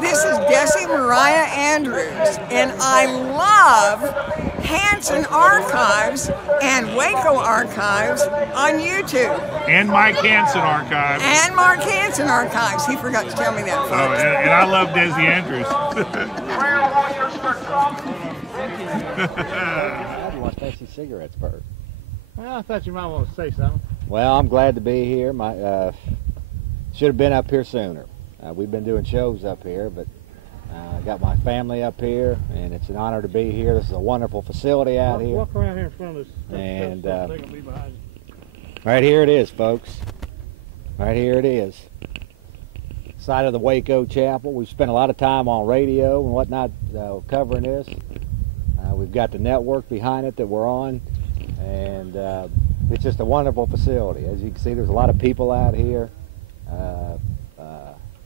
This is Desi Mariah Andrews, and I love Hanson Archives and Waco Archives on YouTube. And Mike Hanson Archives. And Mark Hanson Archives. He forgot to tell me that, folks. Oh, and I love Desi Andrews. I want to taste some cigarettes first. Well, I thought you might want to say something. Well, I'm glad to be here. Should have been up here sooner. We've been doing shows up here, but I got my family up here, and it's an honor to be here. This is a wonderful facility out here. Walk around here in front of us. And they're going to be behind you. Right here it is, folks. Right here it is. Side of the Waco Chapel. We've spent a lot of time on radio and whatnot covering this. We've got the network behind it that we're on, and it's just a wonderful facility. As you can see, there's a lot of people out here.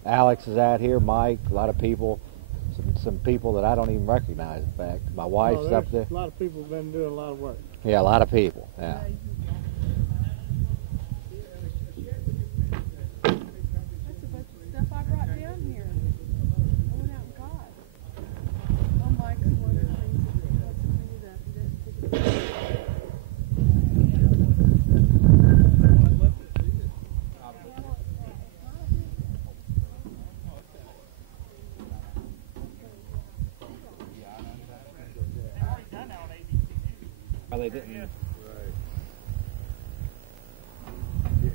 Alex is out here, Mike, a lot of people, some people that I don't even recognize, in fact. My wife's up there. A lot of people have been doing a lot of work. Yeah, a lot of people, yeah. That's a bunch of stuff I brought down here. I went out and got. Oh, Mike's one of the things that helps me with that. They didn't. Right.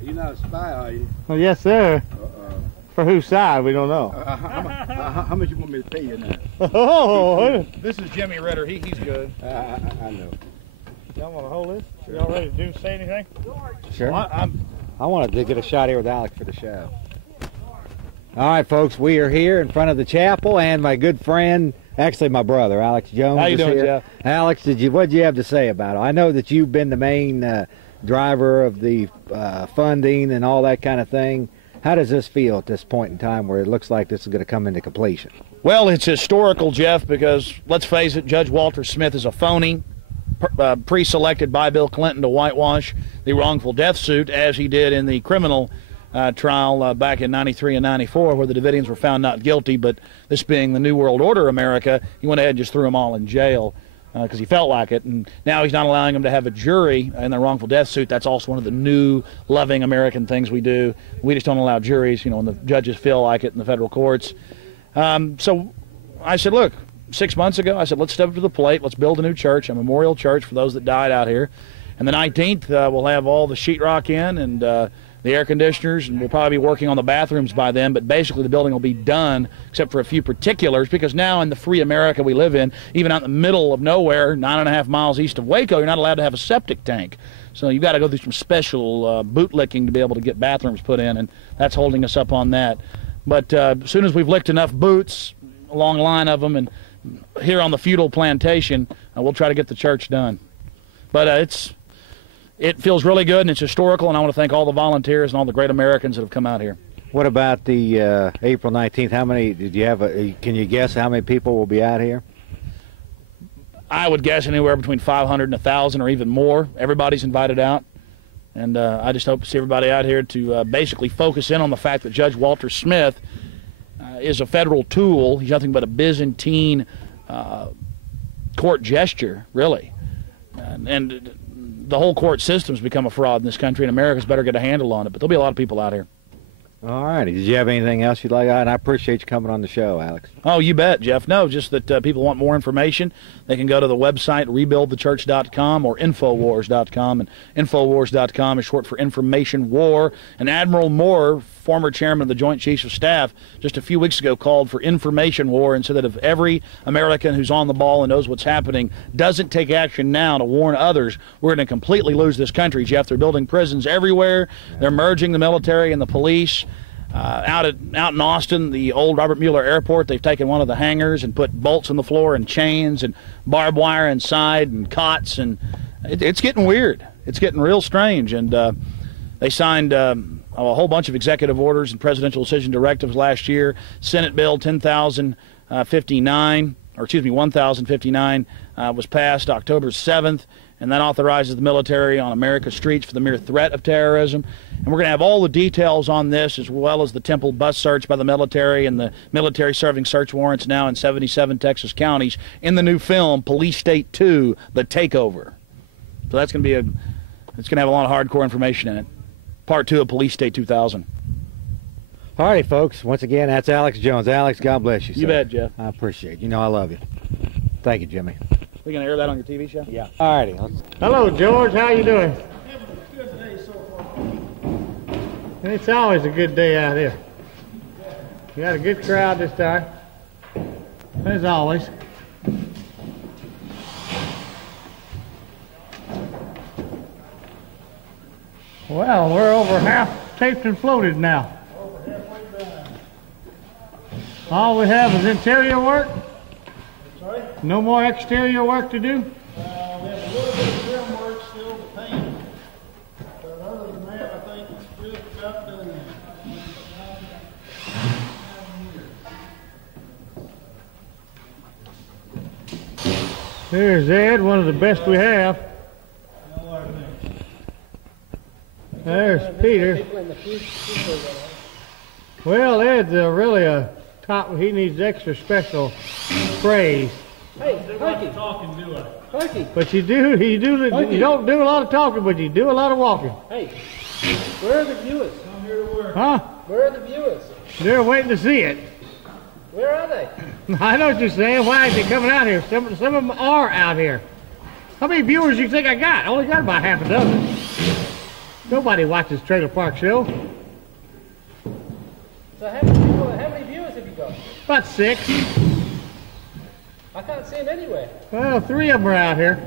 You're not a spy, are you? Oh, yes, sir. For whose side, we don't know. How much you want me to pay you now? Oh, This is Jimmy Ritter. He's good. I know. y'all want to hold this? Y'all ready to say anything? Sure. Well, I wanted to get a shot here with Alex for the show. All right, folks, we are here in front of the chapel, and my good friend, actually my brother, Alex Jones, How you is doing, here. Jeff? Alex, what'd you have to say about it? I know that you've been the main driver of the funding and all that kind of thing. How does this feel at this point in time where it looks like this is going to come into completion? Well, it's historical, Jeff, because let's face it, Judge Walter Smith is a phony, pre-selected by Bill Clinton to whitewash the wrongful death suit, as he did in the criminal trial back in 93 and 94, where the Davidians were found not guilty. But this being the New World Order America, he went ahead and just threw them all in jail because he felt like it. And now he's not allowing them to have a jury in their wrongful death suit. That's also one of the new, loving American things we do. We just don't allow juries, when the judges feel like it in the federal courts. So I said, look, 6 months ago, I said, let's step up to the plate. Let's build a new church, a memorial church for those that died out here. And the 19th, we'll have all the sheetrock in and the air conditioners, and we'll probably be working on the bathrooms by then. But basically the building will be done, except for a few particulars, because now in the free America we live in, even out in the middle of nowhere, 9.5 miles east of Waco, you're not allowed to have a septic tank. So you've got to go through some special bootlicking to be able to get bathrooms put in, and that's holding us up on that. But as soon as we've licked enough boots, a long line of them, and here on the feudal plantation, we'll try to get the church done. But it feels really good, and it's historical, and I want to thank all the volunteers and all the great Americans that have come out here. What about the April 19th? How many did you have? Can you guess how many people will be out here? I would guess anywhere between 500 and 1,000 or even more. Everybody's invited out, and I just hope to see everybody out here to basically focus in on the fact that Judge Walter Smith is a federal tool. He's nothing but a Byzantine court gesture, really. And the whole court system's become a fraud in this country, and America's better get a handle on it. But there'll be a lot of people out here. All righty. Did you have anything else you'd like? And I appreciate you coming on the show, Alex. Oh, you bet, Jeff. No, just that people want more information. They can go to the website, rebuildthechurch.com or Infowars.com. And Infowars.com is short for Information War. And Admiral Moore, former chairman of the Joint Chiefs of Staff, just a few weeks ago called for information war and said that if every American who's on the ball and knows what's happening doesn't take action now to warn others, we're going to completely lose this country, Jeff. They're building prisons everywhere. They're merging the military and the police. Out in Austin, the old Robert Mueller Airport, they've taken one of the hangars and put bolts in the floor and chains and barbed wire inside and cots, and it's getting weird. It's getting real strange. And they signed a whole bunch of executive orders and presidential decision directives last year. Senate Bill 10,059 was passed October 7th, and that authorizes the military on America's streets for the mere threat of terrorism. And we're going to have all the details on this, as well as the Temple bus search by the military and the military serving search warrants now in 77 Texas counties in the new film, Police State 2, The Takeover. So that's going to be it's going to have a lot of hardcore information in it. Part 2 of Police State 2000. All right, folks. Once again, that's Alex Jones. Alex, God bless you, sir. You bet, Jeff. I appreciate it. You know I love you. Thank you, Jimmy. We going to air that on your TV show? Yeah. All righty. Hello, George. How you doing? It's always a good day out here. You got a good crowd this time, as always. Well, we're over half taped and floated now. All we have is interior work? Sorry? No more exterior work to do? We have a little bit of trim work still to paint. But other than that, I think it's just about done. There's Ed, one of the best we have. There's Peter. Well, Ed's really a top. He needs extra special praise. Hey, Turkey. But you don't do a lot of talking, but you do a lot of walking. Hey, where are the viewers? I'm here to work. Huh? Where are the viewers? They're waiting to see it. Where are they? I know what you're saying. Why is he coming out here? Some of them are out here. How many viewers do you think I got? I only got about half a dozen. Nobody watches Trailer Park Show. So how many viewers have you got? About 6. I can't see them anywhere. Well, 3 of them are out here.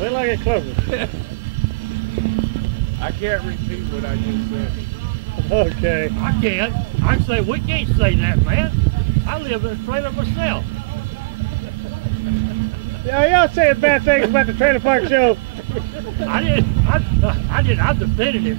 Wait till I get closer. I can't repeat what I just said. Okay. I can't. I say, we can't say that, man. I live in a trailer myself. Yeah, y'all saying bad things about the Trailer Park Show. I didn't. I defended it.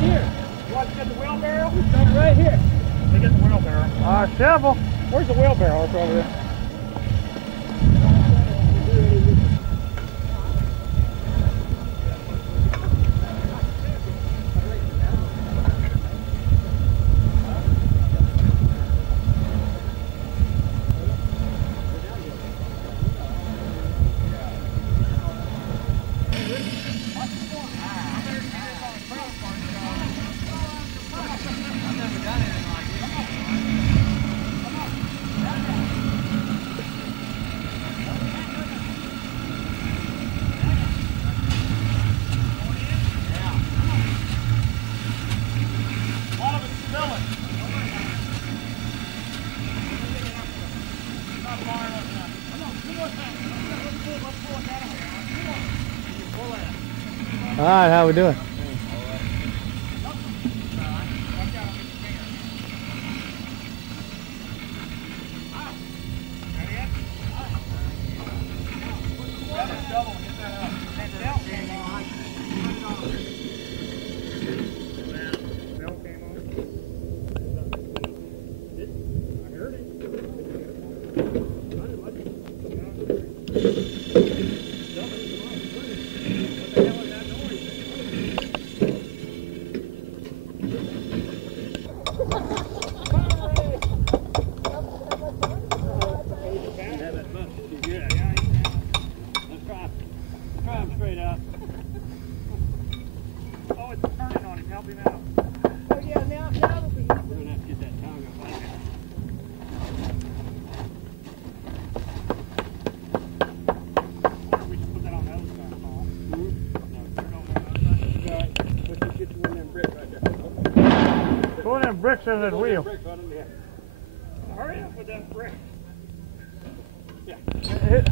right here. You want to get the wheelbarrow? We start right here. We get the wheelbarrow. Shovel. Where's the wheelbarrow? It's over there. All right, how we doing? Bricks on that wheel. Hurry up with that brick. Yeah. Hit it.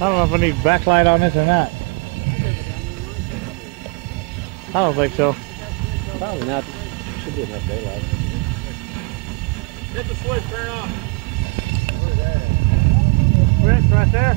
I don't know if I need backlight on this or not. I don't think so. Probably not. Should be enough daylight. Hit the switch, turn off. Where's that at? Switch right there.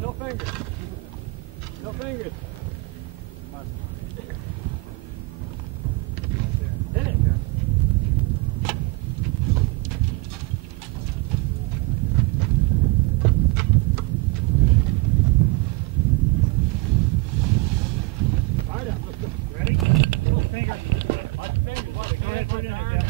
No fingers. No fingers. Hit it. All right, let's go. Ready? Little fingers. Watch the fingers. Go ahead, put it in there, Jeff.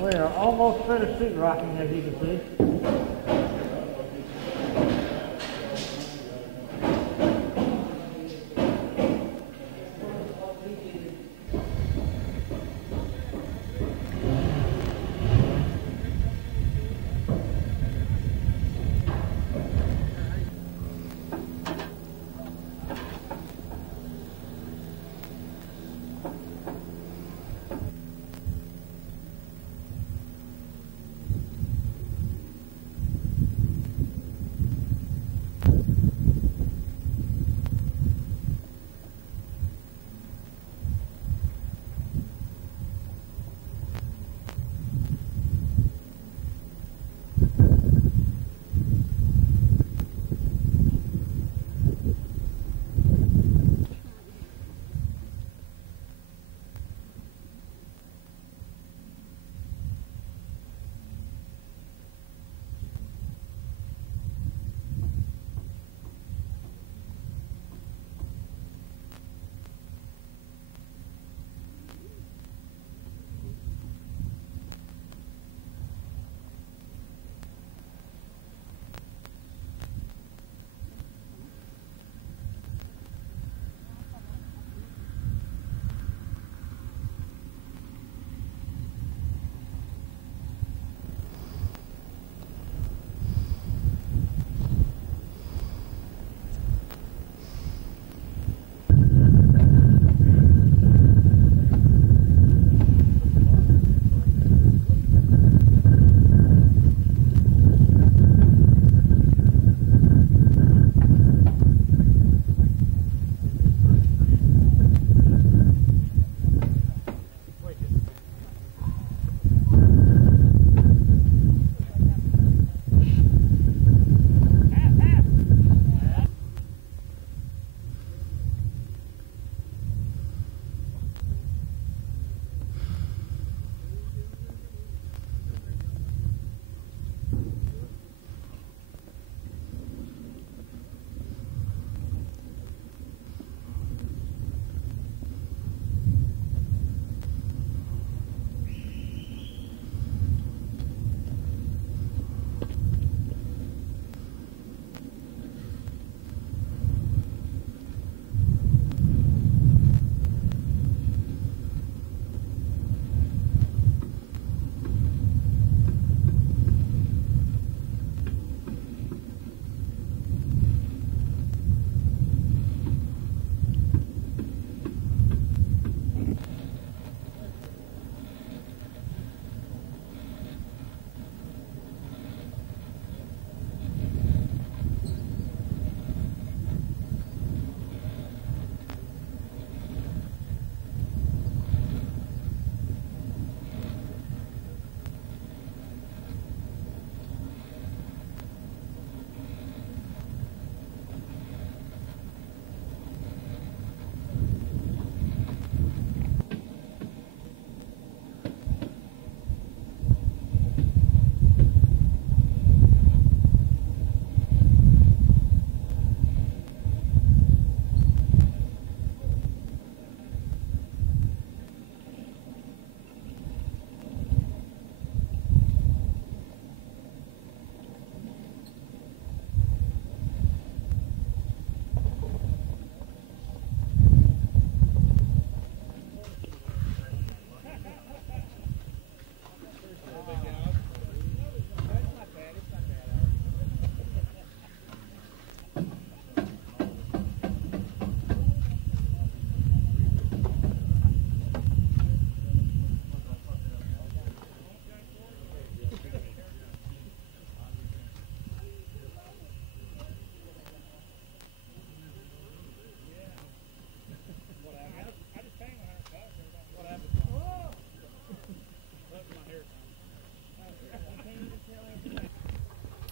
We are almost finished sheet rocking, as you can see.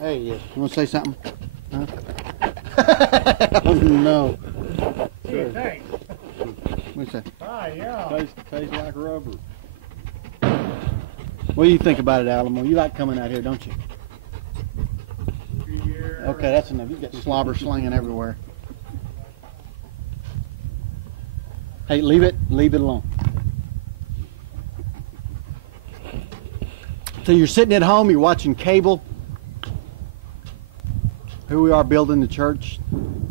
Hey, you want to say something? Huh? Oh, no. Hey, thanks. What's that? Hi, yeah. Tastes like rubber. What do you think about it, Alamo? You like coming out here, don't you? Okay, that's enough. You got slobber slinging everywhere. Hey, leave it alone. So you're sitting at home, you're watching cable. Here we are building the church,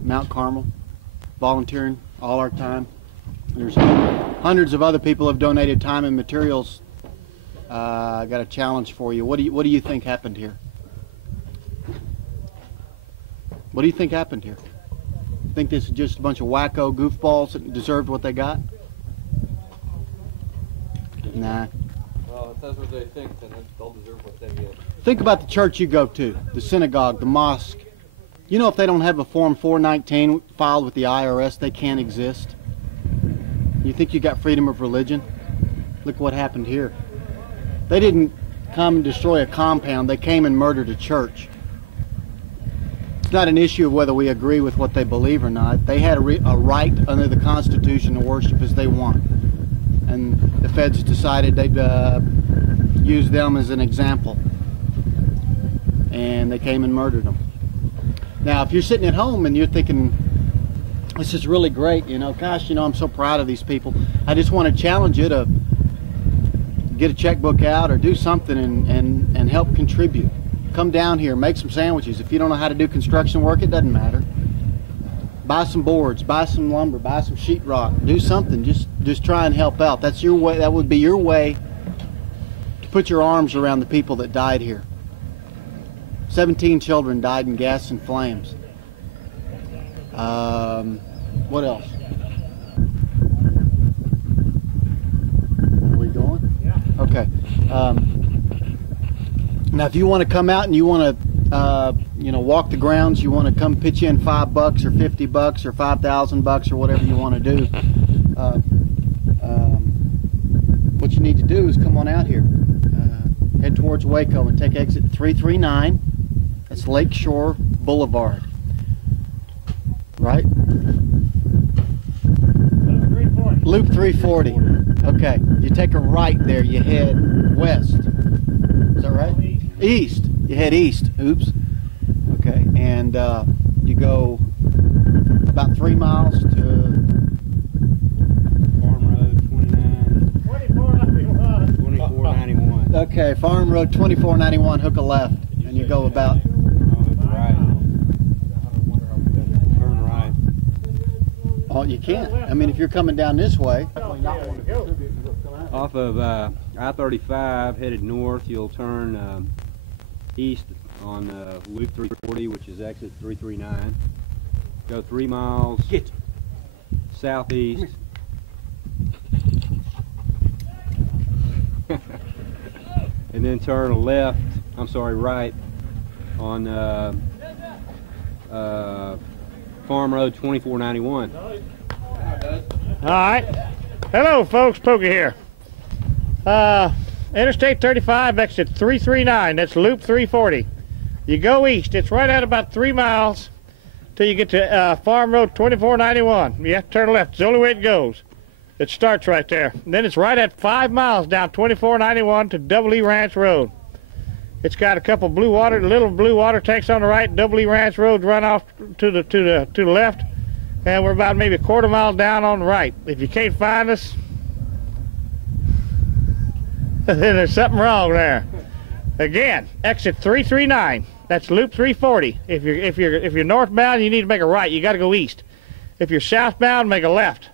Mount Carmel, volunteering all our time. There's hundreds of other people have donated time and materials. I got a challenge for you. What do you think happened here? What do you think happened here? Think this is just a bunch of wacko goofballs that deserved what they got? Nah. Well, if that's what they think, then they'll deserve what they get. Think about the church you go to, the synagogue, the mosque. You know, if they don't have a Form 419 filed with the IRS, they can't exist. You think you got freedom of religion? Look what happened here. They didn't come and destroy a compound. They came and murdered a church. It's not an issue of whether we agree with what they believe or not. They had a right under the Constitution to worship as they want. And the feds decided they'd use them as an example. And they came and murdered them. Now, if you're sitting at home and you're thinking, this is really great, you know, gosh, you know, I'm so proud of these people. I just want to challenge you to get a checkbook out or do something and help contribute. Come down here, make some sandwiches. If you don't know how to do construction work, it doesn't matter. Buy some boards, buy some lumber, buy some sheetrock, do something. Just try and help out. That's your way. That would be your way to put your arms around the people that died here. 17 children died in gas and flames. What else? Are we going? Yeah. Okay. Now, if you want to come out and you want to, you know, walk the grounds, you want to come pitch in $5 or $50 or $5,000 or whatever you want to do. What you need to do is come on out here, head towards Waco and take exit 339. That's Lakeshore Boulevard, right? Loop 340. Okay, you take a right there, you head west. Is that right? East. You head east. Oops. Okay, and you go about 3 miles to Farm Road 2491. Okay, Farm Road 2491. Hook a left, and you go about. Turn right. Oh, you can't. I mean, if you're coming down this way. Off of I-35 headed north, you'll turn east on Loop 340, which is exit 339. Go 3 miles southeast. And then turn left, right on Farm Road 2491. All right. Hello, folks. Pokey here. Interstate 35, exit 339. That's Loop 340. You go east. It's right at about 3 miles till you get to Farm Road 2491. You have to turn left. It's the only way it goes. It starts right there. And then it's right at 5 miles down 2491 to Double E Ranch Road. It's got a couple little blue water tanks on the right. Double E Ranch Road run off to the left. And we're about maybe a quarter mile down on the right. If you can't find us, then there's something wrong there. Again, exit 339. That's Loop 340. If you're northbound, you need to make a right. You got to go east. If you're southbound, make a left.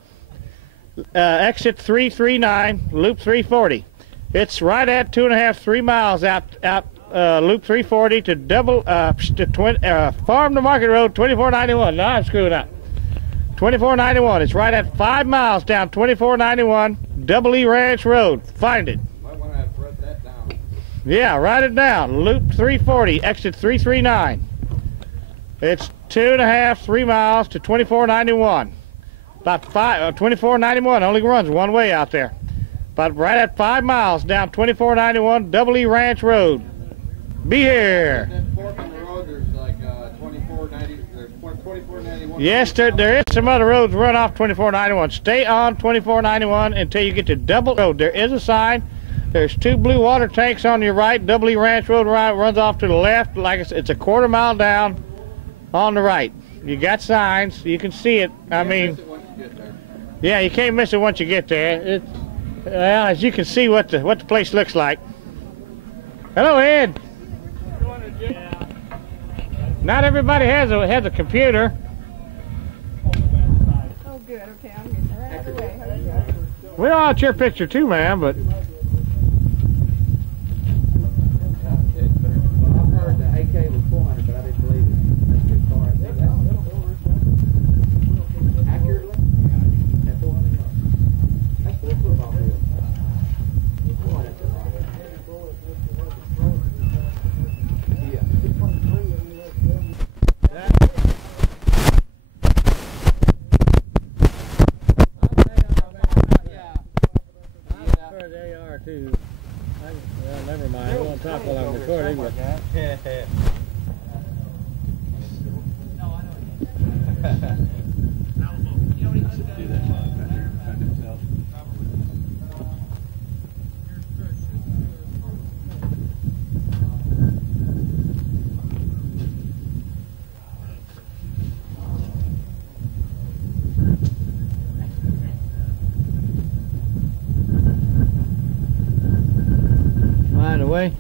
Exit 339, Loop 340. It's right at 2.5, 3 miles out Loop 340 to Farm to Market Road 2491. Now I'm screwing up. 2491. It's right at 5 miles down 2491, Double E Ranch Road. Find it. Might want to write that down. Yeah, write it down. Loop 340, exit 339. It's 2.5, 3 miles to 2491. About 2491 only runs one way out there. But right at 5 miles down 2491, Double E Ranch Road. Be here. That fork in the road, there's like 2491. Yes, there is some other roads run off 2491. Stay on 2491 until you get to Double Road. There is a sign. There's 2 blue water tanks on your right. Double E Ranch Road runs off to the left. Like I said, it's a quarter mile down on the right. You got signs. You can see it. I mean, yeah, you can't miss it once you get there. Well, as you can see what the place looks like. Hello, Ed. Not everybody has a computer. Oh, good. Okay, I'm getting right out of the way. How you doing? We all want your picture too, man, but I've heard the AK was 400, but I didn't believe it. That's too far. Accurately? At 400 yards. That's 4 football fields. Boy, that's a lot. Yeah. they are too. Well, never mind. I won't talk while I'm recording. But mind away.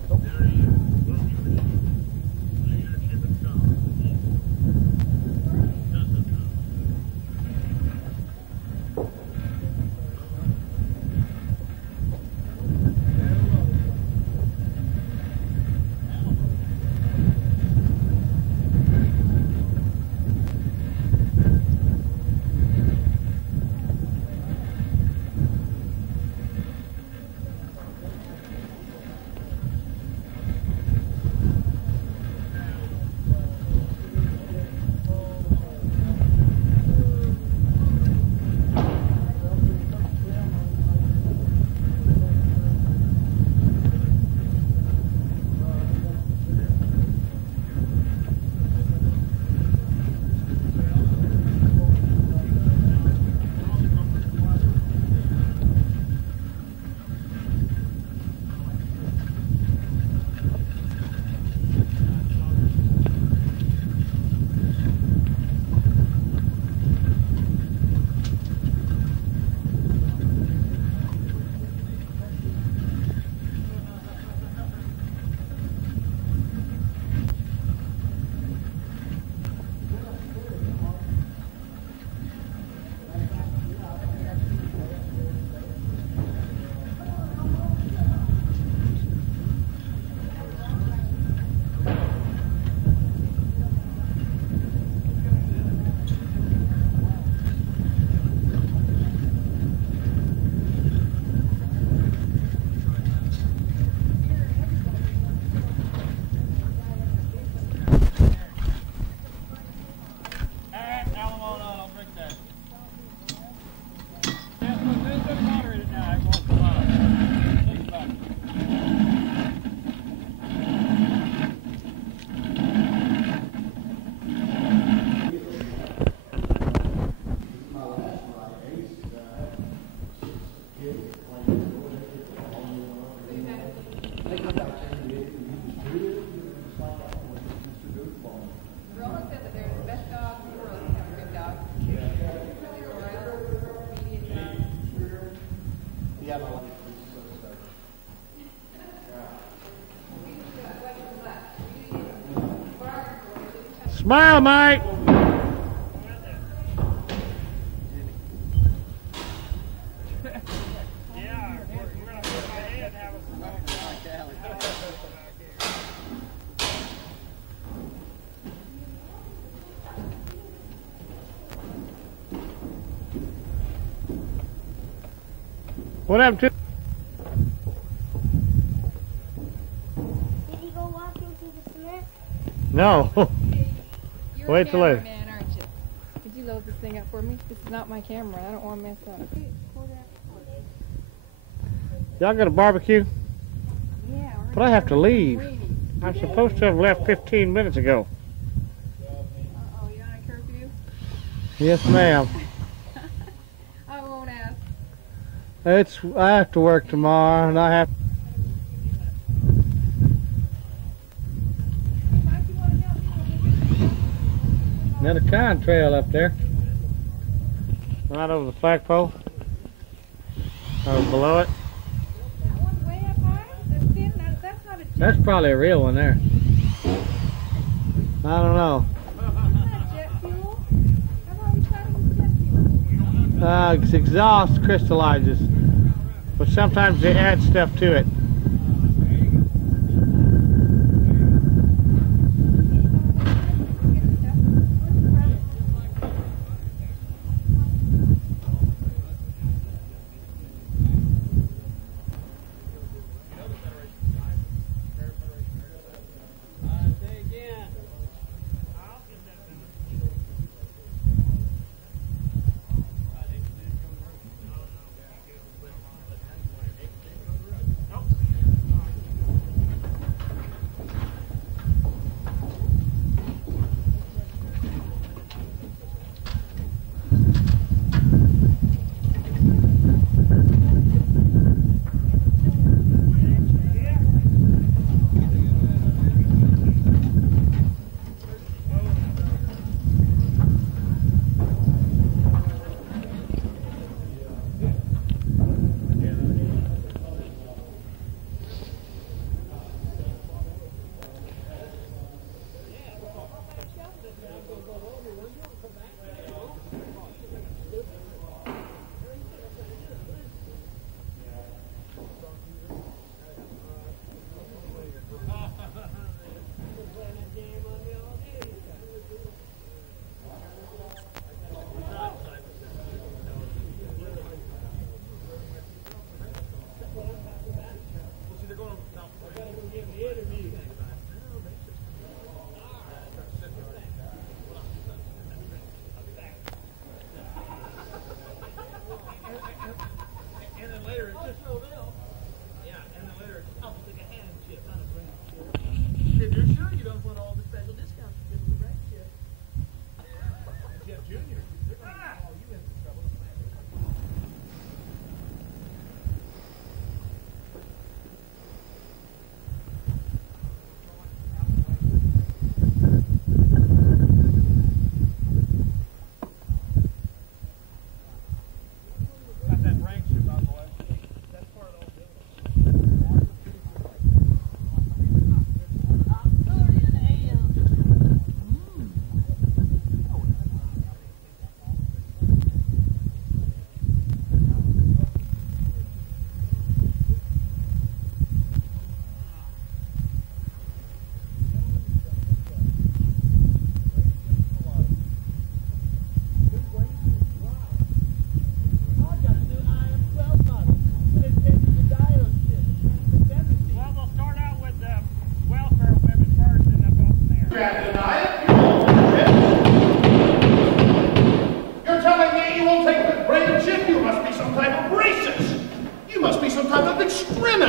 Smile, Mike. What happened to? Did he go walking through the cement? No. You're Wait a till later. cameraman, aren't you? Could you load this thing up for me? This is not my camera. I don't want to mess up. Y'all got a barbecue? Yeah. But I have to leave. I'm supposed to have left 15 minutes ago. Uh-oh, you on a curfew? Yes, ma'am. I won't ask. I have to work tomorrow, and I have. Another contrail up there. Right over the flagpole. Or below it. That one's way up high? That's thin? That's not a That's probably a real one there. I don't know. Jet fuel? How about we try to use jet fuel? It's exhaust crystallizes, but sometimes they add stuff to it.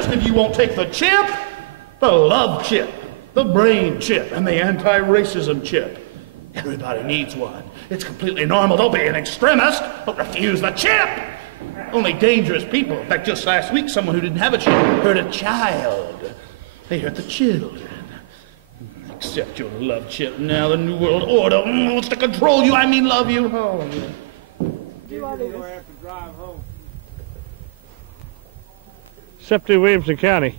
If you won't take the chip, the love chip, the brain chip, and the anti-racism chip. Everybody needs one. It's completely normal. Don't be an extremist, but refuse the chip. Only dangerous people. In fact, just last week, someone who didn't have a chip hurt a child. They hurt the children. Accept your love chip now. The New World Order wants to control you. I mean, love you. Oh, yeah. You're going to have to drive home. Except in Williamson County.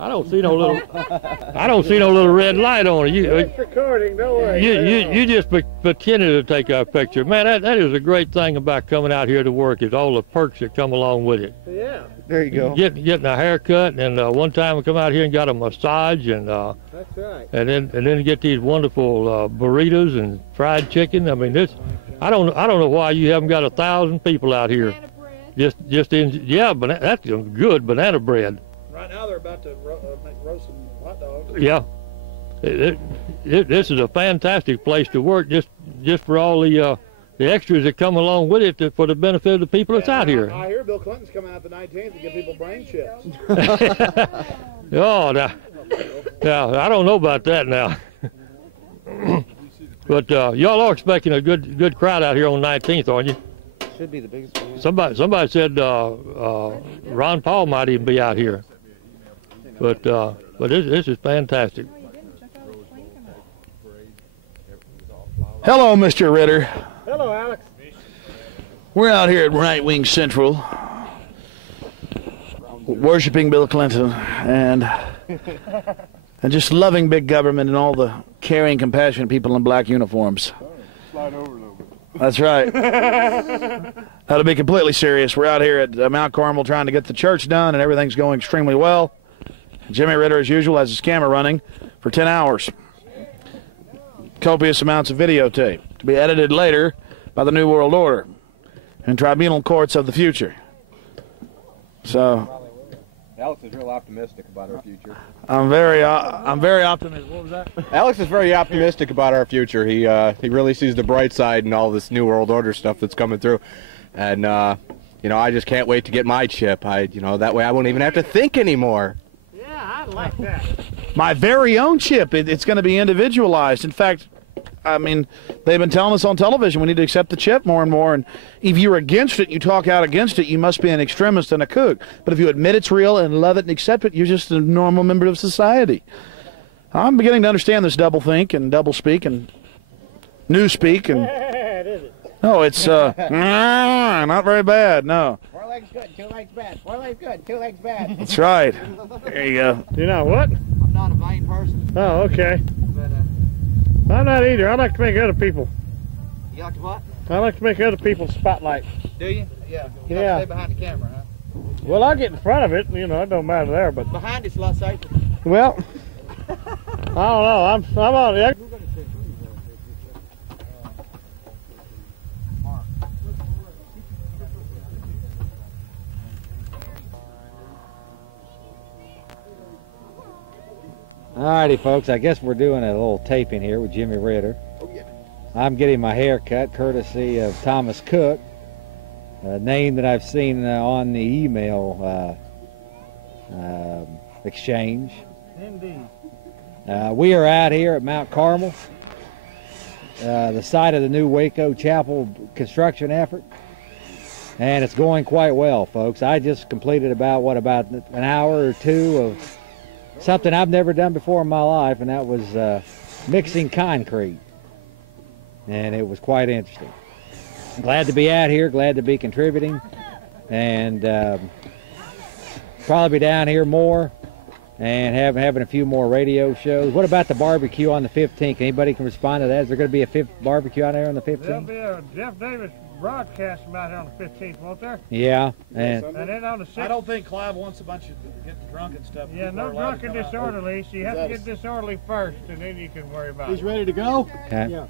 I don't see no little red light on it. It's recording, don't worry. You just pretended to take our picture. Man, that is a great thing about coming out here to work, is all the perks that come along with it. Yeah. There you go. Getting a haircut, and one time we come out here and got a massage, and that's right. And then get these wonderful burritos and fried chicken. I mean, I don't know why you haven't got 1,000 people out here. Just in, yeah, but that's good banana bread. Right now they're about to make roast some hot dogs. Yeah, this is a fantastic place to work, just for all the extras that come along with it for the benefit of the people that's out here. I hear Bill Clinton's coming out the 19th to give people brain chips. Oh, now I don't know about that now. But y'all are expecting a good crowd out here on the 19th, aren't you? Should be the biggest one. Somebody said Ron Paul might even be out here. But this is fantastic. Hello, Mr. Ritter. Hello, Alex. We're out here at Right Wing Central worshiping Bill Clinton and just loving big government and all the caring, compassionate people in black uniforms. Slide over a little bit. That's right. Now, to be completely serious, we're out here at Mount Carmel trying to get the church done, and everything's going extremely well. Jimmy Ritter, as usual, has his camera running for 10 hours. Copious amounts of videotape to be edited later by the New World Order and tribunal courts of the future. So Alex is real optimistic about our future. I'm very optimistic. What was that? Alex is very optimistic about our future. He really sees the bright side in all this New World Order stuff that's coming through, and you know, I just can't wait to get my chip. That way I won't even have to think anymore. Yeah, I like that. My very own chip. It's going to be individualized. In fact, I mean, they've been telling us on television we need to accept the chip more and more. And if you're against it, you talk out against it, you must be an extremist and a kook. But if you admit it's real and love it and accept it, you're just a normal member of society. I'm beginning to understand this double think and double speak and new speak. And no, it's not very bad. No. 4 legs good, 2 legs bad. 4 legs good, 2 legs bad. That's right. There you go. You know what? I'm not a vain person. Oh, okay. But, I'm not either. I like to make other people. you like to what? I like to make other people spotlight. Do you? Yeah. You Yeah. Stay behind the camera, huh? Well, I'll get in front of it. You know, it don't matter there, but. Behind it's a lot safer. Well, I don't know. I'm on the. Alrighty, folks, I guess we're doing a little taping here with Jimmy Ritter. I'm getting my hair cut courtesy of Thomas Cook, a name that I've seen on the email exchange. Indeed. We are out here at Mount Carmel, the site of the new Waco Chapel construction effort, and it's going quite well, folks. I just completed about an hour or two of something I've never done before in my life, and that was mixing concrete, and it was quite interesting. Glad to be out here, glad to be contributing, and probably be down here more and having a few more radio shows. What about the barbecue on the 15th? Anybody can respond to that? Is there going to be a barbecue out there on the 15th? There'll be a Jeff Davis broadcast about here on the 15th, won't there? Yeah, and then on the 16th. I don't think Clive wants a bunch of getting drunk and stuff. Yeah, no drunk and disorderly. So you have to get disorderly first, and then you can worry about it. He's ready to go? Okay. Yeah.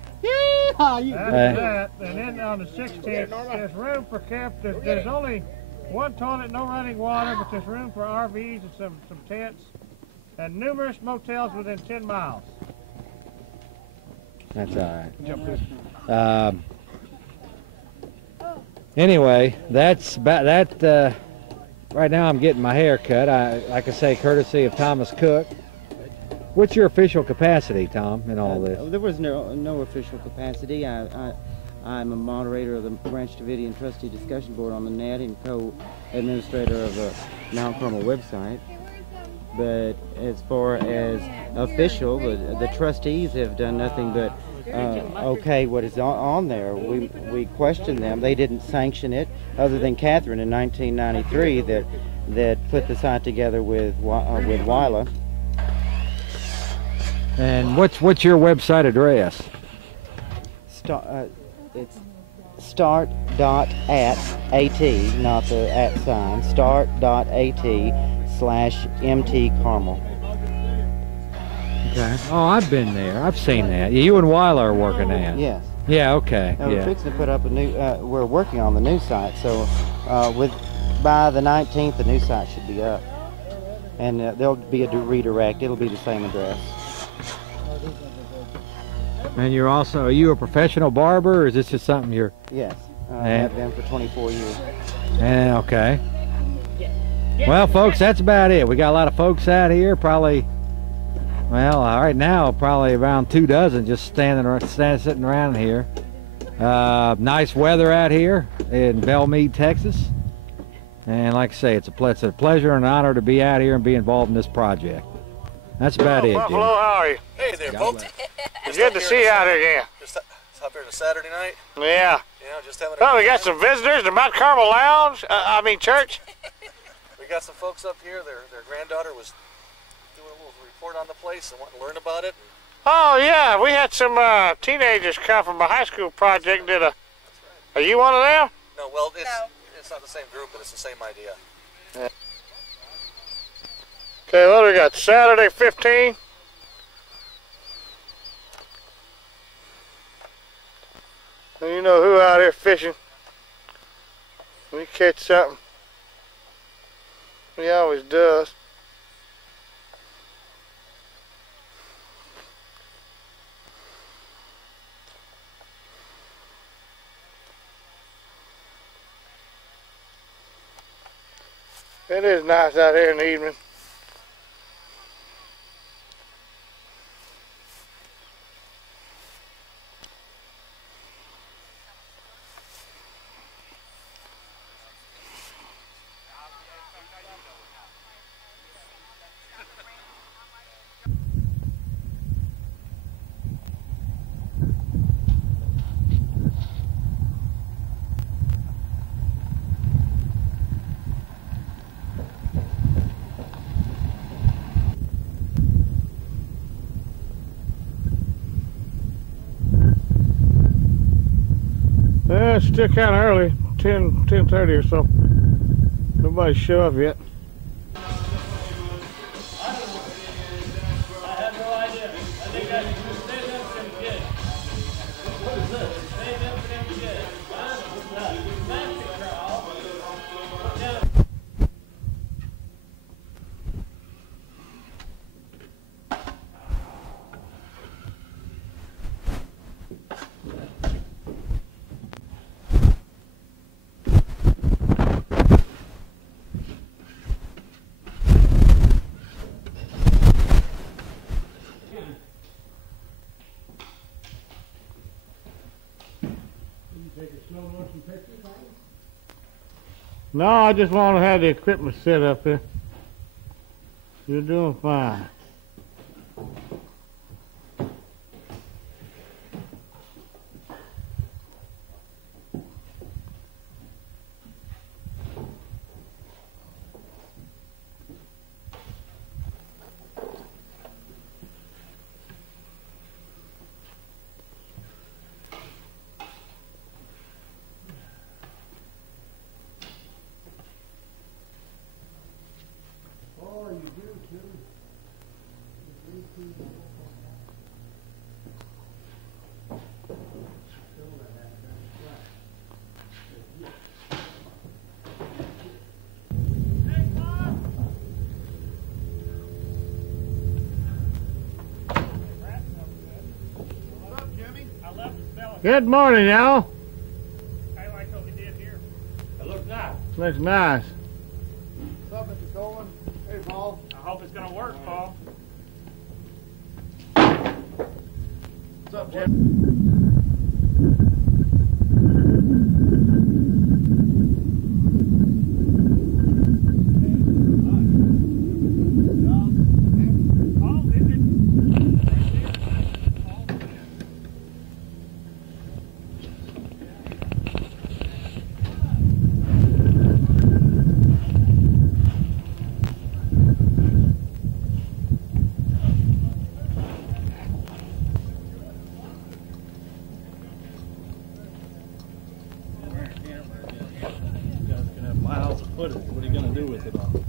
After that, and then on the 16th, there's room for camp. There's only one toilet, no running water, but there's room for RVs and some tents, and numerous motels within 10 miles. That's all right. Anyway, that's about that. Right now I'm getting my hair cut. Like I say, courtesy of Thomas Cook. What's your official capacity, Tom, in all this? There was no official capacity. I'm a moderator of the Branch Davidian Trustee Discussion Board on the net and co-administrator of the Mount Carmel website. But as far as official, the trustees have done nothing but okay what is on there. We questioned them. They didn't sanction it, other than Catherine in 1993 that put the site together with Wyla. And what's your website address? It's start.at, not the @ sign, start.at/MT Carmel. Okay. Oh, I've been there. I've seen that. You and Wyla are working that. Yes. Yeah, okay. Now we're fixing to put up a new, we're working on the new site, so by the 19th the new site should be up. And there'll be a redirect. It'll be the same address. And are you a professional barber, or is this just something you're... Yes, I have been for 24 years. Okay. Well, folks, that's about it. We got a lot of folks out here, probably, well, right now, probably around 24 just sitting around here. Nice weather out here in Belmead, Texas. And like I say, it's a pleasure and an honor to be out here and be involved in this project. That's about it, Buffalo, how are you? Hey there, folks. It's good to see you out here again. Just up here to Saturday night. Yeah. Just having Oh, we got some visitors to Mount Carmel Lounge. Church. We got some folks up here. Their granddaughter was doing a little report on the place and wanting to learn about it. Oh yeah, we had some teenagers come from a high school project. Are you one of them? No, well, it's not the same group, but it's the same idea. Okay, what do we got? Saturday 15. And you know who out here fishing? We catch something. He always does. It is nice out here in the evening. It's still kind of early, 10:30 or so. Nobody's show up yet. No, I just want to have the equipment set up here. You're doing fine. Good morning, y'all. I like what we did here. It looks nice. Looks nice. What's up, Mr. Coleman? Hey, Paul. I hope it's going to work, Paul. What's up, Jim? What are you going to do with it all?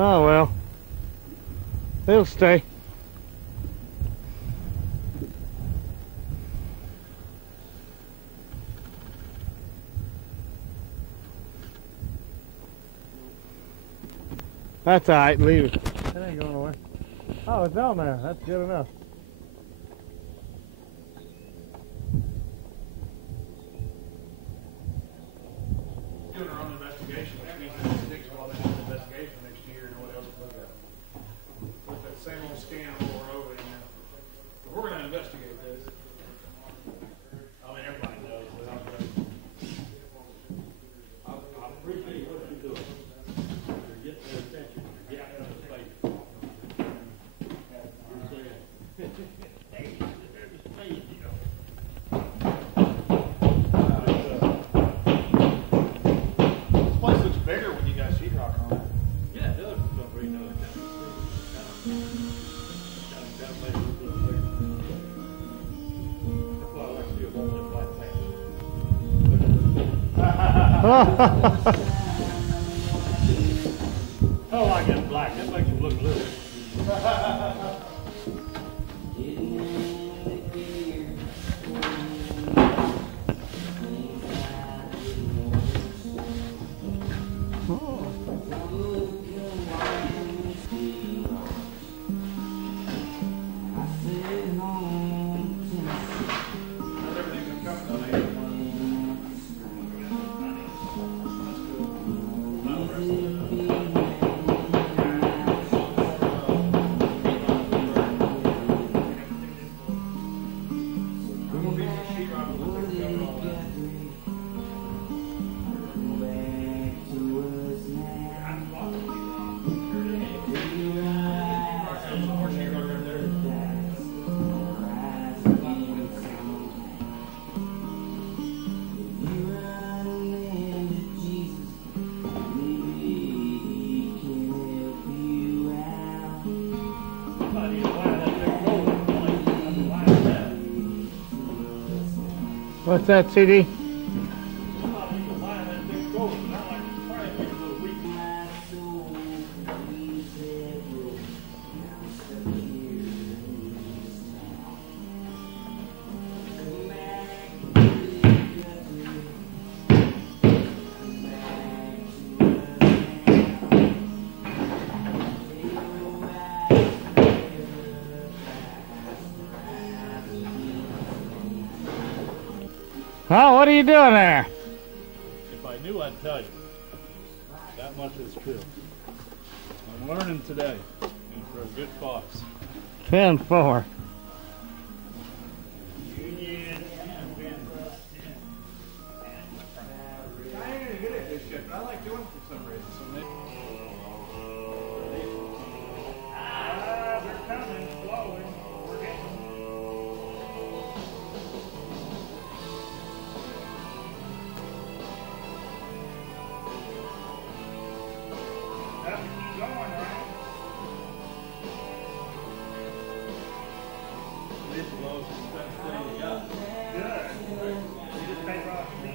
Oh well. They'll stay. That's alright, leave it. That ain't going away. Oh, it's on there. That's good enough. Doing our own investigation, which means that the next while they do the investigation next year and what else to look at. With that same old scan over and over. But we're going to investigate this. I mean, everybody knows. I appreciate what you're doing. You're getting their attention. You're getting them to space. You're saying, hey, there's a space, you know. This place looks bigger when you got sheetrock on it. Yeah, it does. For some reason, it kind of makes it look a little bigger. That's why I like to see a whole lot like that. Oh, I get black. That makes you look little. What's that, CD? Oh, what are you doing there? If I knew, I'd tell you. That much is true. I'm learning today, and for a good cause. 10-4. I like doing it for some reason. So maybe... they're coming slowly. We're getting them. Have to keep going, right? This blows the stuff staying up. Good. You just take off the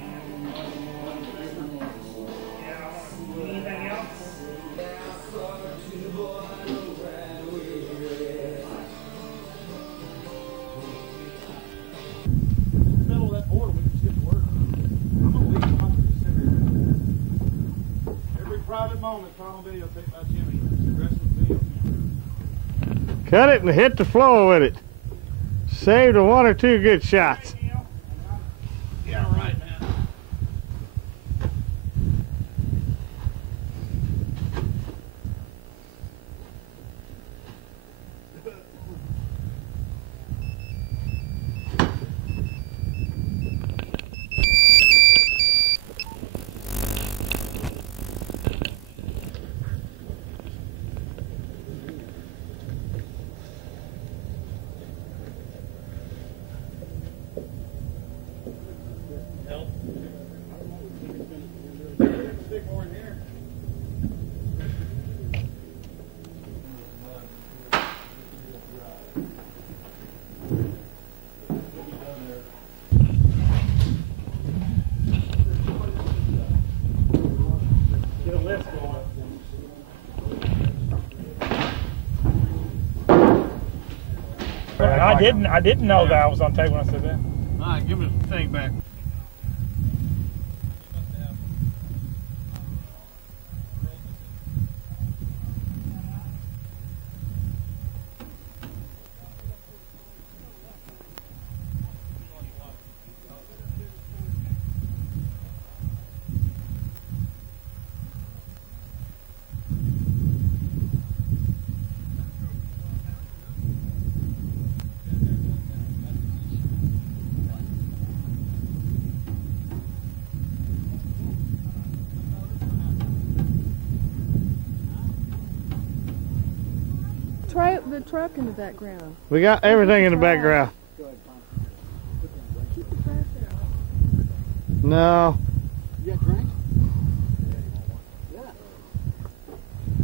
anything else? Middle of that border, we can just get to work. I'm gonna leave 100%. Every private moment, Carmel videotape by Jimmy. Aggressive video camera. Cut it and hit the floor with it. Saved one or two good shots. Yeah, right, man. I didn't know that I was on tape when I said that. All right, give me the thing back. The truck in the background. We got everything in the background. No. You got drinks?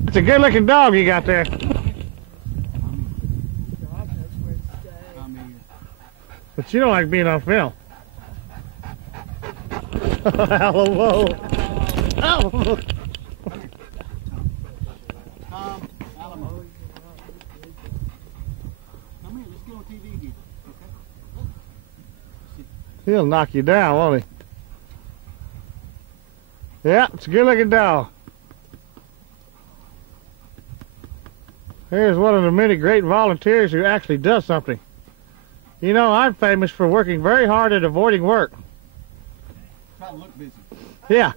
It's a good looking dog you got there. But you don't like being on film. Hello. Oh. He'll knock you down, won't he? Yeah, it's a good looking dog. Here's one of the many great volunteers who actually does something. You know, I'm famous for working very hard at avoiding work. Try to look busy. Yeah.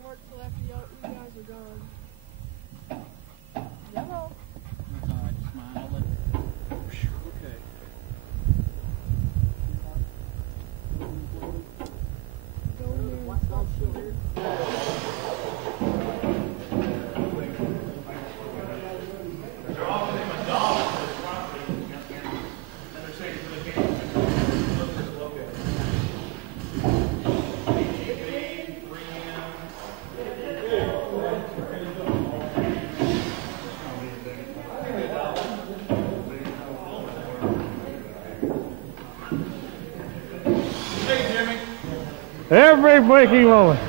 Every waking moment.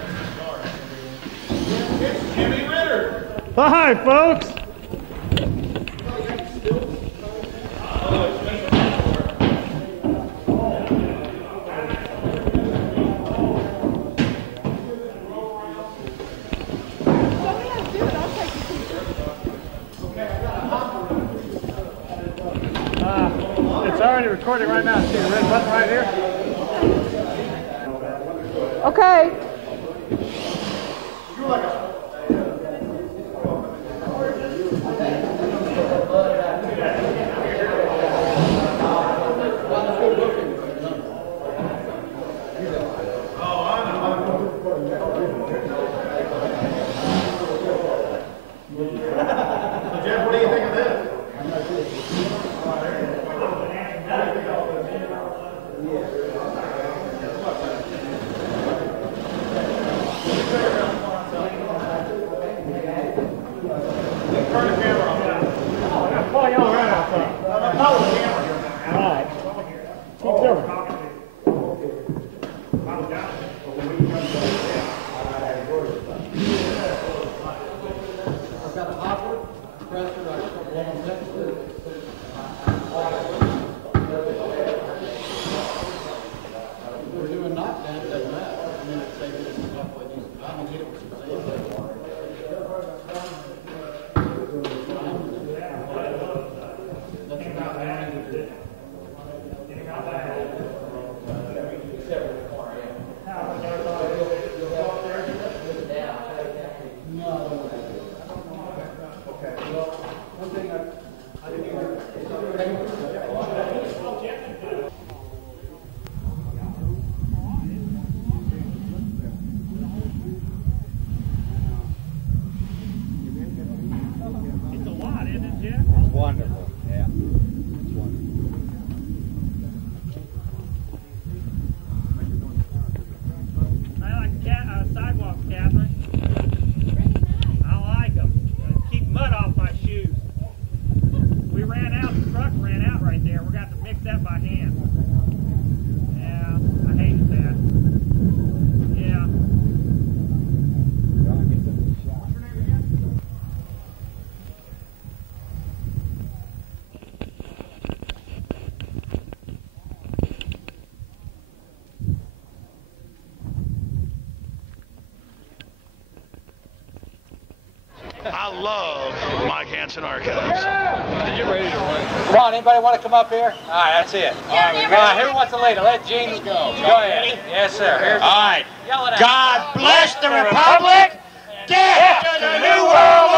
It's Jimmy Ritter. Hi, folks. It's already recording right now. See the red button right here? Okay. Jeff, what do you think of this? I love Mike Hanson Archives. You ready to run? Come on, anybody want to come up here? All right, that's it. All right, who wants to lead it? Let Gene go. Go ahead. Yes, sir. All right. God bless the Republic. Death to the New World